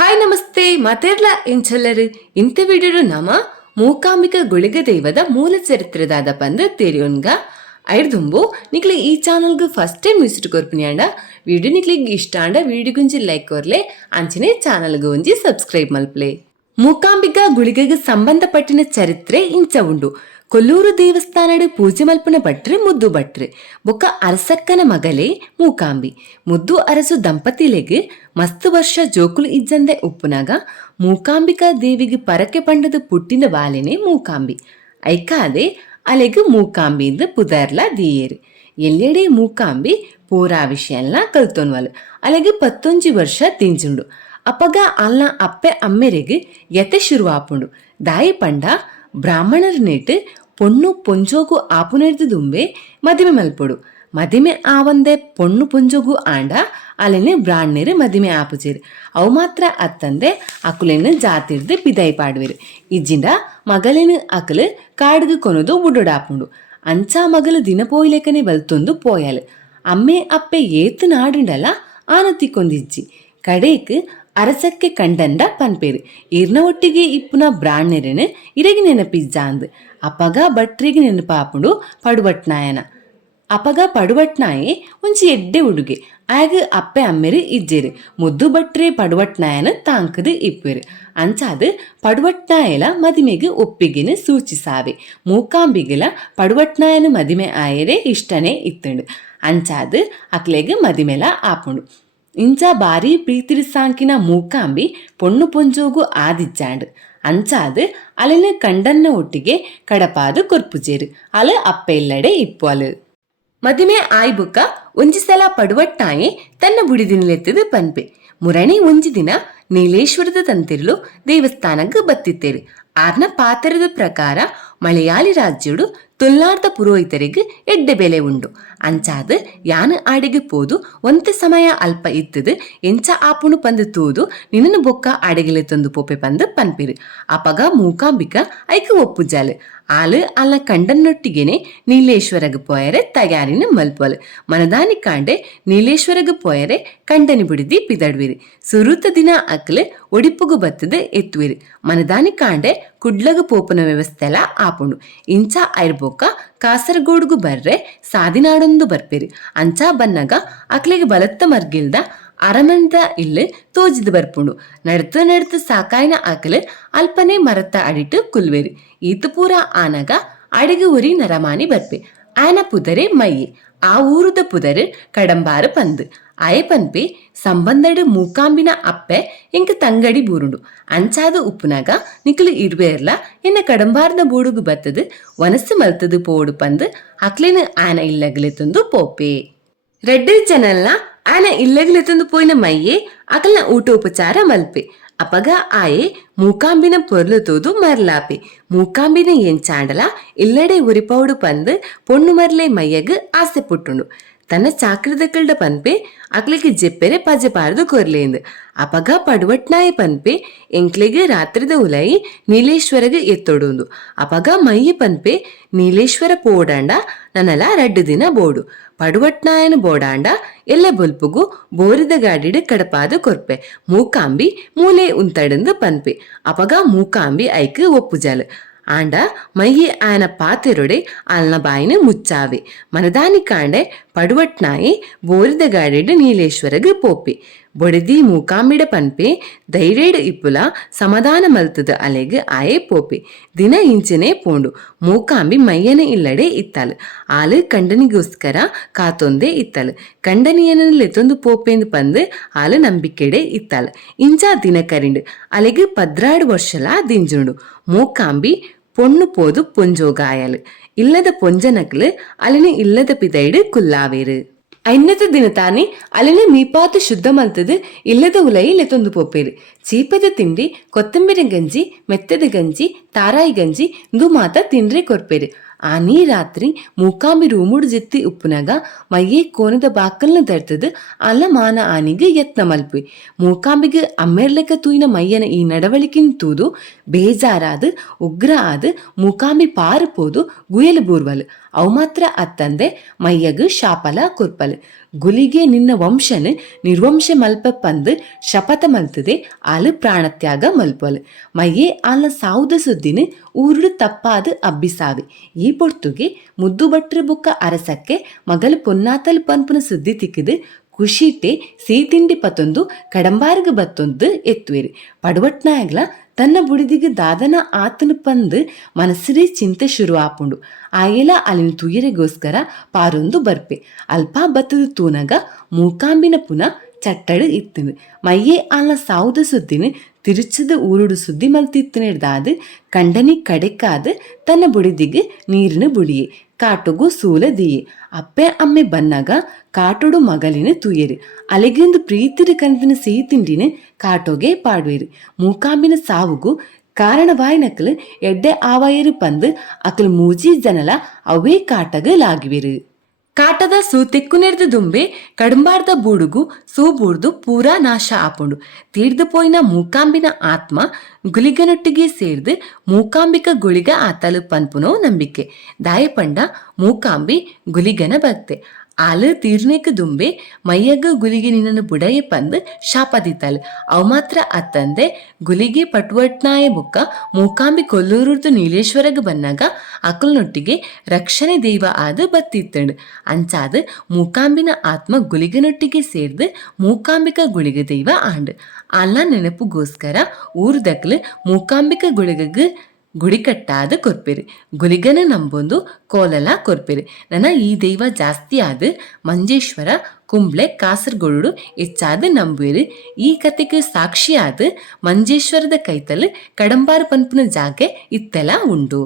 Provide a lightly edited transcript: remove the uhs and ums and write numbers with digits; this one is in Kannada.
ಹಾಯ್ ನಮಸ್ತೆ ಮಾತೆರ್ಲ ಎಂಚಲ್ಲರು ಇಂಥ ವಿಡಿಯೋಡು ನಮ ಮೂಕಾಂಬಿಕ ಗುಳಿಗ ದೈವದ ಮೂಲ ಚರಿತ್ರೆದಾದ ಪಂದು ತೆರಿಯೋನ್ಗ ಐರ್ದುಂಬು ನಿಕ್ಲಿ ಈ ಚಾನಲ್ಗೆ ಫಸ್ಟ್ ಟೈಮ್ ವಿಸಿಟ್ ಕೊರ್ಪಿನ್ಯಾಂಡ ವಿಡಿಯೋ ನಿಕ್ಲಿಗೆ ಇಷ್ಟ ಅಂಡ ವಿಡಿಯೋ ಗುಂಜಿ ಲೈಕ್ ಕೊರ್ಲೆ ಅಂಚನೆ ಚಾನಲ್ಗೆ ಒಂಜಿ ಸಬ್ಸ್ಕ್ರೈಬ್ ಮಲ್ಪಲೆ. ಮೂಕಾಂಬಿಕ ಗುಳಿಗೆಗೆ ಸಂಬಂಧಪಟ್ಟಿನ ಚರಿತ್ರೆ ಇಂಚ ಉಂಡು. ಕೊಲ್ಲೂರು ದೇವಸ್ಥಾನಡು ಪೂಜೆ ಮಲ್ಪನ ಭಟ್ರೆ ಮುದ್ದು ಭಟ್ರೆ ಬೊಕ್ಕ ಅರಸಕ್ಕನ ಮಗಲೇ ಮೂಕಾಂಬಿ. ಮುದ್ದು ಅರಸು ದಂಪತಿಲೆಗೆ ಮಸ್ತ್ ವರ್ಷ ಜೋಕುಲು ಇಜ್ಜಂದೆ ಉಪ್ಪುನಾಗ ಮೂಕಾಂಬಿಕಾ ದೇವಿಗೆ ಪರಕೆ ಪಂಡದ ಪುಟ್ಟಿನ ಬಾಲೆನೆ ಮೂಕಾಂಬಿ. ಐಕಾದೆ ಅಲೆಗೆ ಮೂಕಾಂಬಿ ಇಂದ ಪುದರ್ಲ ದೀಯೇರು. ಎಲ್ಲೆಡೆ ಮೂಕಾಂಬಿ ಪೂರಾ ವಿಷಯಲ್ಲ ಕಲ್ತೊನ್ವಲು. ಅಲೆಗೆ 11 ವರ್ಷ ತಿಂಜುಂಡು. ಅಪ್ಪಗ ಅಲ್ಲ ಅಪ್ಪೆ ಅಮ್ಮೆರೆಗೆ ಯತೆ ಶುರುವಾಪುಂಡು. ದಾಯಿ ಪಂಡ ಬ್ರಾಹ್ಮಣರ ನೆಟ್ಟು ಪೊಣ್ಣು ಪೊಂಜೋಗು ಆಪುನೆರ್ದು ದುಂಬೆ ಮದಿಮೆ ಮಲ್ಪೊಡು. ಮದಿಮೆ ಆವಂದೆ ಪೊಣ್ಣು ಪೊಂಜೋಗು ಆಂಡ ಅಲೆನೆ ಬ್ರಾಹ್ಮಣರು ಮದಿಮೆ ಆಪುಜೇರು. ಅವು ಮಾತ್ರ ಅತ್ತಂದೆ ಅಕುಲೆನ ಜಾತಿರ್ದು ಬಿದಾಯಿ ಪಾಡುವೆರು. ಇಜ್ಜಿಂಡ ಮಗಲೇನು ಅಕಲು ಕಾಡ್ಗೆ ಕೊನೋದು ಬುಡೊಡಾಪುಂಡು. ಅಂಚ ಮಗಲು ದಿನ ಪೋಯ್ಲೆಕನೆ ಬಲ್ತೊಂದು ಪೋಯಲು. ಅಮ್ಮೆ ಅಪ್ಪೆ ಏತು ನಾಡುಂಡಲ ಆನತಿಕ್ಕೊಂದಿಜ್ಜಿ. ಕಡೇಕ್ ಅರಸಕ್ಕೆ ಕಂಡಂಡ ಪನ್ಪೇರು. ಇರ್ನ ಒಟ್ಟಿಗೆ ಇಪ್ಪುನ ಬ್ರಾಹ್ಮಣರನ್ನು ಇರಗಿ ನೆನಪಿಜ್ಜಾಂದು. ಅಪಗ ಭಟ್ರಿಗೆ ನೆನಪಾಪುಂಡು ಪಡುಬಟ್ನಾಯನ. ಅಪಗ ಪಡುಬಟ್ನಾಯೆ ಒಂಚಿ ಎಡ್ಡೆ ಉಡುಗೆ. ಆಗ ಅಪ್ಪೆ ಅಮ್ಮೆರು ಇಜ್ಜೇರು. ಮುದ್ದು ಭಟ್ರೆ ಪಡುಬಟ್ನಾಯನ ತಾಂಕದು ಇಪ್ಪೇರು. ಅಂಚಾದು ಪಡುಬಟ್ನಾಯಲ ಮದಿಮೆಗೆ ಒಪ್ಪಿಗೆನು ಸೂಚಿಸಾವೆ. ಮೂಕಾಂಬಿಗೆಲ ಪಡುಬಟ್ನಾಯನ ಮದಿಮೆ ಆಯರೆ ಇಷ್ಟನೇ ಇತ್ತುಂಡು. ಅಂಚಾದು ಅಕ್ಲೆಗೆ ಮದಿಮೆಲ ಆಪುಂಡು. ಇಂಚ ಬಾರಿ ಪ್ರೀತಿರು ಸಾಂಕಿನ ಮೂಕಾಂಬಿ ಪೊಣ್ಣು ಪೊಂಜೋಗು ಆದಿಜ್ಜಾಂಡು. ಅಂಚಾದು ಅಲೆನ ಕಂಡನ್ನ ಒಟ್ಟಿಗೆ ಕಡಪಾದು ಕೊರ್ಪುಜೇರು. ಅಲ ಅಪ್ಪೆ ಇಲ್ಲಡೆ ಇಪ್ಪು ಅಲು. ಮದಿಮೆ ಆಯ್ಬುಕ್ಕ ಒಂಜಿ ಸಲ ಪಡುವಟ್ಟಾಯೆ ತನ್ನ ಬುಡಿದಿನಲೆತ್ತದು ಪನ್ಪೆ. ಮುರಣಿ ಒಂಜಿ ದಿನ ನೀಲೇಶ್ವರದ ತಂತಿರ್ಲು ದೇವಸ್ಥಾನಕ್ಕೆ ಬತ್ತಿತ್ತೇರು. ಆರ್ನ ಪಾತರದ ಪ್ರಕಾರ ಮಲಯಾಳಿ ರಾಜ್ಯಡು ತುಳುನಾಡ ಪುರೋಹಿತರಿಗೆ ಎಡ್ಡೆ ಬೆಲೆ ಉಂಡು. ಅಂಚಾದು ಯಾನು ಆಡೆಗೆ ಪೋದು ಒಂತೆ ಸಮಯ ಅಲ್ಪ ಇತ್ತದು ಎಂಚ ಆಪುಣು ಪಂದು ತೂದು ನಿನ್ನನು ಬೊಕ್ಕ ಆಡೆಗೆಲೆ ತಂದು ಪೋಪೆ ಪಂದು ಪನ್ಪಿರು. ಅಪಗ ಮೂಕಾಂಬಿಕ ಐಕ ಒಪ್ಪುಜಾಲು. ಆಲು ಅಲ್ಲ ಕಂಡನ್ನೊಟ್ಟಿಗೆನೆ ನೀಲೇಶ್ವರಗೆ ಪೋಯರೆ ತಯಾರಿನ ಮಲ್ಪೊಲು. ಮನದಾನಿ ಕಾಂಡೆ ನೀಲೇಶ್ವರಗೆ ಪೋಯರೆ ಕಂಡನಿ ಬಿಡಿದಿ ಪಿದಡ್ವಿರಿ. ಸುರುತ ದಿನ ಅಕ್ಲೆ ಒಡಿಪುಗು ಬತ್ತದ ಎತ್ತುವಿರಿ. ಮನದಾನಿ ಕಾಂಡೆ ಕುಡ್ಲಗು ಪೋಪನ ವ್ಯವಸ್ಥೆಲ ಆಪುಂಡು. ಇಂಚ ಐರ್ಬೋಕ ಕಾಸರಗೋಡ್ಗು ಬರ್ರೆ ಸಾದಿನಾಡೊಂದು ಬರ್ಪೇರಿ. ಅಂಚ ಬನ್ನಗ ಅಕ್ಲೆಗೆ ಬಲತ್ತ ಮರ್ಗಿಲ್ದ ಅರಮಂದ ಇಲ್ಲಿ ತೋಜಿದು ಬರ್ಪುಂಡು. ನಡ್ತು ಸಾಕಾಯಿನ ಅಕಲು ಅಲ್ಪನೆ ಮರತ್ತ ಅಡಿಟ್ಟು ಕುಲ್ವೇರಿ. ಈತು ಪೂರ ಆನಗ ಅಡಿಗೆ ಉರಿ ನರಮಾನಿ ಬರ್ಪೆ. ಆಯನ ಪುದರೆ ಮಯ್ಯೆ. ಆ ಊರುದ ಪುದರು ಕಡಂಬಾರು ಪಂದು. ಆಯೆ ಪನ್ಪೆ ಸಂಬಂಧಡು ಮೂಕಾಂಬಿನ ಅಪ್ಪೆ ಎಂಕ ತಂಗಡಿ ಬೂರುಂಡು. ಅಂಚಾದ ಉಪ್ಪುನಾಗ ನಿಕಲು ಇರ್ವೇರ್ಲ ಎನ್ನ ಕಡಂಬಾರ್ದ ಬೂಡುಗು ಬತ್ತದು ಒನಸು ಮಲ್ತದು ಪೋಡು ಪಂದು ಅಕ್ಲೇನು ಆಯನ ಇಲ್ಲಗಲೆ ತಂದು ಪೋಪೆ. ರೆಡ್ಡಿ ಜನಲ್ನ ಆಯನ ಇಲ್ಲಗಲೆ ತಂದು ಪೋಯಿನ ಮಯ್ಯೆ ಅಕಲ್ನ ಊಟೋಪಚಾರ ಮಲ್ಪೆ. ಅಪಗ ಆಯೆ ಮೂಕಾಂಬಿನ ಪೊರ್ಲು ತೋದು ಮರ್ಲಾಪೆ. ಮೂಕಾಂಬಿನ ಎಂಚಾಂಡಲ ಇಲ್ಲಡೆ ಉರಿಪೌಡು ಪಂದು ಪೊಣ್ಣು ಮರ್ಲೆ ಮಯ್ಯಗ್ ಆಸೆ ಪುಟ್ಟುಂಡು. ತನ್ನ ಚಾಕ್ರದಕಲ್ಡ ಪನ್ಪೆ ಅಕ್ಲೆಗೆ ಜೆಪ್ಪೆರೆ ಪಜೆ ಪಾರ್ದು ಕೊರ್ಲೇಂದು. ಅಪಗ ಪಡುವಟ್ನಾಯ ಪನ್ಪೆ ಎಂಕ್ಲೆಗೆ ರಾತ್ರಿದ ಉಲೈ ನೀಲೇಶ್ವರಗೆ ಎತ್ತೊಡುಂದು. ಅಪಗ ಮಯ್ಯ ಪನ್ಪೆ ನೀಲೇಶ್ವರ ಪೋಡಾಂಡ ನನ್ನಲ 2 ದಿನ ಬೋಡು. ಪಡುವಟ್ನಾಯನ ಬೋಡಾಂಡ ಎಲ್ಲ ಬೊಲ್ಪುಗು ಬೋರಿದ ಗಾಡಿಡು ಕಡಪಾದು ಕೊರ್ಪೆ. ಮೂಕಾಂಬಿ ಮೂಲೆ ಉಂತಡಂದು ಪನ್ಪೆ. ಅಪಗ ಮೂಕಾಂಬಿ ಐಕ್ ಒಪ್ಪುಜಾಲು. ಆಂಡ ಮಯ್ಯೆ ಆಯನ ಪಾತೆರೊಡೆ ಅಲ್ನ ಬಾಯಿನ ಮುಚ್ಚಾವೆ. ಮನದಾನಿ ಕಾಂಡೆ ಪಡುವಟ್ನಾಯಿ ಬೋರಿದ ಗಾಡಿಡು ನೀಲೇಶ್ವರಗೆ ಪೋಪೆ. ಬೊಡೆದಿ ಮೂಕಾಂಬಿಡ ಪನ್ಪೆ ಧೈರ್ಯಡು ಇಪ್ಪುಲ ಸಮಾಧಾನ ಮಲ್ತದ ಅಲೆಗೆ ಆಯೆ ಪೋಪೆ. ದಿನ ಇಂಚನೆ ಪೋಂಡು. ಮೂಕಾಂಬಿ ಮಯ್ಯನ ಇಲ್ಲಡೆ ಇತ್ತಲು. ಆಲು ಕಂಡನಿಗೋಸ್ಕರ ಕಾತೊಂದೆ ಇತ್ತಲು. ಕಂಡನಿಯನ ಲೆತ್ತೊಂದು ಪೋಪೆಂದು ಪಂದು ಆಲು ನಂಬಿಕೆಡೆ ಇತ್ತಲು. ಇಂಚ ದಿನ ಕರಿಂಡು ಅಲೆಗೆ 16 ವರ್ಷಲ ದಿಂಜುಂಡು. ಮೂಕಾಂಬಿ பொண்ணு போது பொஞ்சோகாயಲು. ಇಲ್ಲದ ಪೊಂಜನಕ್ಲು ಅಲಿನ ಇಲ್ಲದ ಪಿದೈಡು ಕುಲ್ಲಾವೇರು. ಐನ್ನದ ದಿನ ತಾನೆ ಅಲಿನ ಮೀಪಾತು ಶುದ್ಧ ಮಲ್ತದು ಇಲ್ಲದ ಉಲೈ ಲೆತೊಂದು ಪೋಪೇರು. ಚೀಪದ ತಿಂಡಿ ಕೊತ್ತಂಬರಿ ಗಂಜಿ ಮೆತ್ತದ ಗಂಜಿ ತಾರಾಯಿ ಗಂಜಿ ಇಂದು ಮಾತ ತಿಂಡ್ರೆ ಕೊರ್ಪೇರು. ಆನಿ ರಾತ್ರಿ ಮೂಕಾಂಬಿ ರೂಮುಡು ಜೆತ್ತಿ ಉಪ್ಪುನಾಗ ಮಯ್ಯೆ ಕೋನದ ಬಾಕಲ್ನ ತಡ್ತದು ಅಲ್ಲ ಮಾನ ಆನಿಗೆ ಯತ್ನ ಮಲ್ಪಿ. ಮೂಕಾಂಬಿಗೆ ಅಮ್ಮೆರ್ಲೆಕ್ಕ ತೂಯಿನ ಮಯ್ಯನ ಈ ನಡವಳಿಕಿನ ತೂದು ಬೇಜಾರಾದು ಉಗ್ರ ಆದು ಮೂಕಾಂಬಿ ಪಾರು ಪೋದು ಗುಯಲು ಬೂರ್ವಲು. ಅವು ಮಾತ್ರ ಅತ್ತಂದೆ ಮೈಯಗ್ ಶಾಪಲ ಕೊರ್ಪಲ್. ಗುಲಿಗೆ ನಿನ್ನ ವಂಶನ್ ನಿರ್ವಂಶ ಮಲ್ಪ ಪಂದ್ ಶಪಥ ಮಲ್ತದೆ ಆಲು ಪ್ರಾಣತ್ಯಾಗ ಮಲ್ಪಲ್. ಮಯ್ಯೆ ಆಲ ಸಾವುದ ಸುದ್ದಿನ ಊರುಡು ತಪ್ಪಾದ ಅಬ್ಬಿಸಾವೆ. ಈ ಪೊರ್ತುಗೆ ಮುದ್ದು ಭಟ್ರ ಬುಕ್ಕ ಅರಸಕ್ಕೆ ಮಗಲ್ ಪೊನ್ನಾತಲ್ ಪನ್ಪುನ ಸುದ್ದಿ ತಿಕ್ಕಿದು ಖುಷಿಟ್ಟೆ ಸೀತಿಂಡಿ ಪತ್ತೊಂದು ಕಡಂಬಾರ್ಗ ಬತ್ತೊಂದು ಎತ್ತುವೆರಿ. ಪಡವಟ್ನಾಯಗ್ಲ ತನ್ನ ಬುಡಿದಿಗೆ ದಾದನ ಆತನ ಪಂದ್ ಮನಸ್ಸರಿ ಚಿಂತೆ ಶುರು ಆಪುಂಡು. ಆಯೆಲ ಅಲ್ಲಿನ ತುಯ್ಯರಿಗೋಸ್ಕರ ಪಾರೊಂದು ಬರ್ಪೆ. ಅಲ್ಪ ಬತ್ತದ ತೂನಗ ಮೂಕಾಂಬಿನ ಪುನ ಚಟ್ಟಡು ಇತ್ತಿನ. ಮಯ್ಯೆ ಆಲ ಸಾವುದ ಸುದ್ದಿನ ತಿರುಚದ ಊರುಡು ಸುದ್ದಿ ಮಲ್ತಿತ್ತಿನಿಡ್ದಾದ ಕಂಡನಿ ಕಡೆಕಾದ ತನ್ನ ಬುಡಿದಿಗೆ ನೀರಿನ ಬುಡಿಯೆ ಕಾಟುಗು ಸೂಲ ದಿಯೆ. ಅಪ್ಪೆ ಅಮ್ಮೆ ಬನ್ನಾಗ ಕಾಟೊಡು ಮಗಲಿನ ತುಯ್ಯರು ಅಲೆಗಿಂದು ಪ್ರೀತಿರ ಕನದಿನ ಸಿಹಿ ತಿಂಡಿನ ಕಾಟೋಗೆ ಪಾಡುವೆರು. ಮೂಕಾಂಬಿನ ಸಾವುಗು ಕಾರಣವಾಯ್ ನಕಲು ಎಡ್ಡೆ ಆವಾಯರು ಪಂದು ಅಕಲ್ ಮೂಜಿ ಜನಲ ಅವೇ ಕಾಟಗ ಲಾಗಿವೆರು. ಕಾಟದ ಸೂತೆಕ್ಕು ನೆರೆದ ದುಂಬೆ ಕಡುಂಬಾರ್ದ ಬೂಡುಗು ಸೂಬೂಡ್ದು ಪೂರಾ ನಾಶ ಆಪುಂಡು. ತೀರ್ದು ಪೋಯಿನ ಮೂಕಾಂಬಿನ ಆತ್ಮ ಗುಲಿಗನೊಟ್ಟಿಗೆ ಸೇರ್ದು ಮೂಕಾಂಬಿಕ ಗುಳಿಗ ಆತಲು ಪನ್ಪುನೋ ನಂಬಿಕೆ. ದಾಯಪಂಡ ಮೂಕಾಂಬಿ ಗುಲಿಗನ ಭಕ್ತೆ. ಆಲು ತೀರ್ನೇಕ ದುಂಬೆ ಮೈಯಗ ಗುಲಿಗೆ ನಿನ್ನನ್ನು ಬುಡಯ ಪಂದ್ ಶಾಪದಿತ್ತಲ್. ಅವು ಮಾತ್ರ ಅತ್ತಂದೆ ಗುಲಿಗೆ ಪಟುವಟ್ನಾಯ ಬುಕ್ಕ ಮೂಕಾಂಬಿ ಕೊಲ್ಲೂರುರ್ದು ನೀಲೇಶ್ವರಗ ಬನ್ನಾಗ ಅಕಲ್ನೊಟ್ಟಿಗೆ ರಕ್ಷಣೆ ದೈವ ಆದ ಬತ್ತಿತ್ತಂಡು. ಅಂಚಾದ ಮೂಕಾಂಬಿನ ಆತ್ಮ ಗುಲಿಗನೊಟ್ಟಿಗೆ ಸೇರ್ದು ಮೂಕಾಂಬಿಕ ಗುಳಿಗ ದೈವ ಆಂಡ್. ಅಲ್ಲ ನೆನಪುಗೋಸ್ಕರ ಊರ್ದಕ್ಲು ಮೂಕಾಂಬಿಕ ಗುಳಿಗಗ್ ಗುಡಿ ಕಟ್ಟಾದ ಕೊರ್ಪೆರಿ. ಗುಲಿಗನ ನಂಬೊಂದು ಕೋಲಲ ಕೊರ್ಪೆರಿ. ನನ್ನ ಈ ದೈವ ಜಾಸ್ತಿ ಆದ ಮಂಜೇಶ್ವರ ಕುಂಬ್ಳೆ ಕಾಸರಗೋಡು ಹೆಚ್ಚಾದ ನಂಬುವೆರಿ. ಈ ಕತೆಗೆ ಸಾಕ್ಷಿಯಾದ ಮಂಜೇಶ್ವರದ ಕೈತಲ್ ಕಡಂಬಾರ ಪನ್ಪುನ ಜಾಗೆ ಇತ್ತೆಲ್ಲ ಉಂಡು.